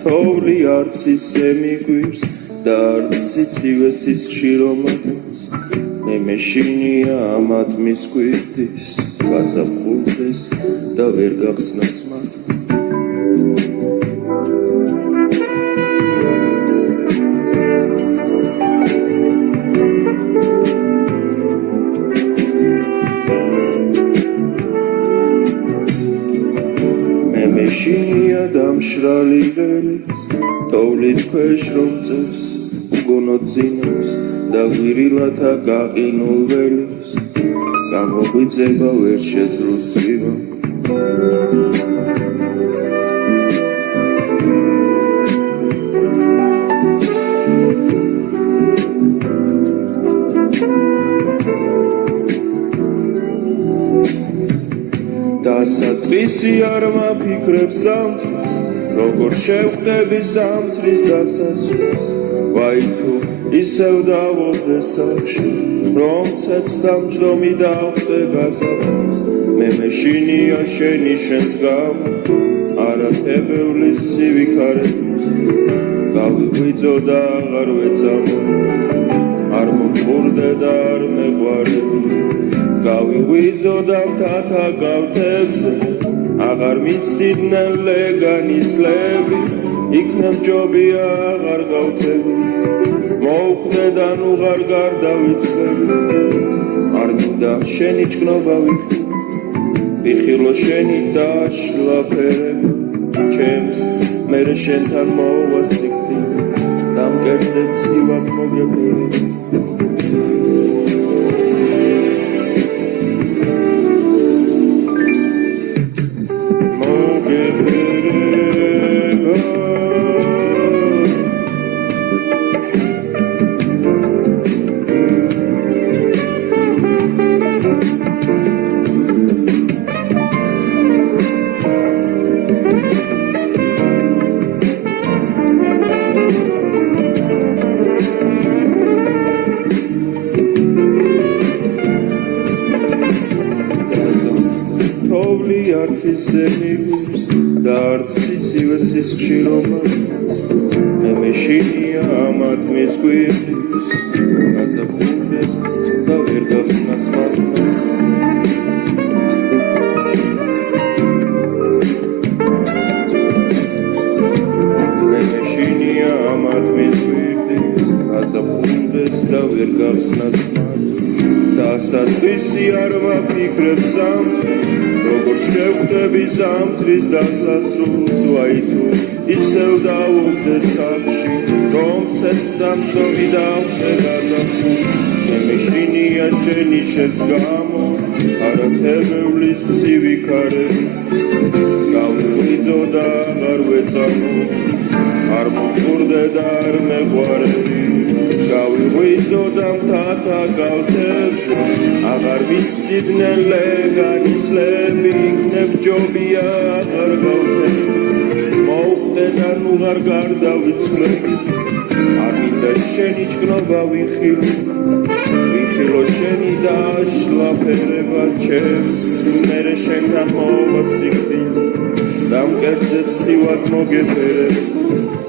თოვლი არც ისე მიგვირს და არც იცივეს ის ხშირობაც მე მეშინია ამათ მისკვირდის გაზაფხულდეს და ვერ გახსნას მათ მე მეშინია დამშრალი რელის თოვლის ქვეშ რომ წევს უგონოძინავს და გვირილათა გაყინულ ველის გამოგვიძება ვერ შეძლოს წვიმა დასაწყისი არ მაფიქრებს ზამთრის როგორ შევხვდები ზამთრის დასასრულს ვაი თუ ისევ დავობდე სახში რომ ცეცხლამჯდომი დავხდე გაზაფხულს მე მეშინია შენი შენს გამო არათებევლის ცივი ქარების გავიღვიძო და აღარ ვეწამო არ მომხურდე და არ მეყვარები გავიღვიძო და მთათა გავთებზე აღარ მიცდიდნენ ლეგანის ლები იქნებ ჯობია აღარ გავთები მოვკვდე და ნუ ღარ გარდავიწყები არ მინდა შენი ჭკნობა ვიხილო შენი დაშლაფერები ჩემს მერე შენთან მოვა სიკვდილი და მკერდზე ცივად მოგეფერები არც ისე მიგვირს და არც იცივეს ის ხშირობაც მე მეშინია ამათ მისკვირდის გაზაფხულდეს და ვერ გახსნას მათ მე მეშინია ამათ მისკვირდის გაზაფხულდეს და ვერ გახსნას მათ დასაწყისი არ მაფიქრებს ზამთრის როგორ შევხვდები ზამთრის დასასრულს ვაი თუ ისევ დავობდე სახში რომ ცეცხლამჯდომი დავხდე გაზაფხულს მე მეშინია შენი შენს გამო არათებევლის ცივი ქარები გავიღვიძო და აღარ ვეწამო არ მომხურდე და არ მეყვარები გავიღვიძო და მთათა გავთებზე აღარ მიცდიდნენ ლეგანის ლები იქნებ ჯობია აღარ გავთები მოვხვდე და ნუ ღარ გარდავიწყები არ მინდა შენი ჭკნობა ვიხილო შენი დაშლაფერება ჩემს მერე შენთან მოვა სიკვდილი და მკერდზე ცივად მოგეფერები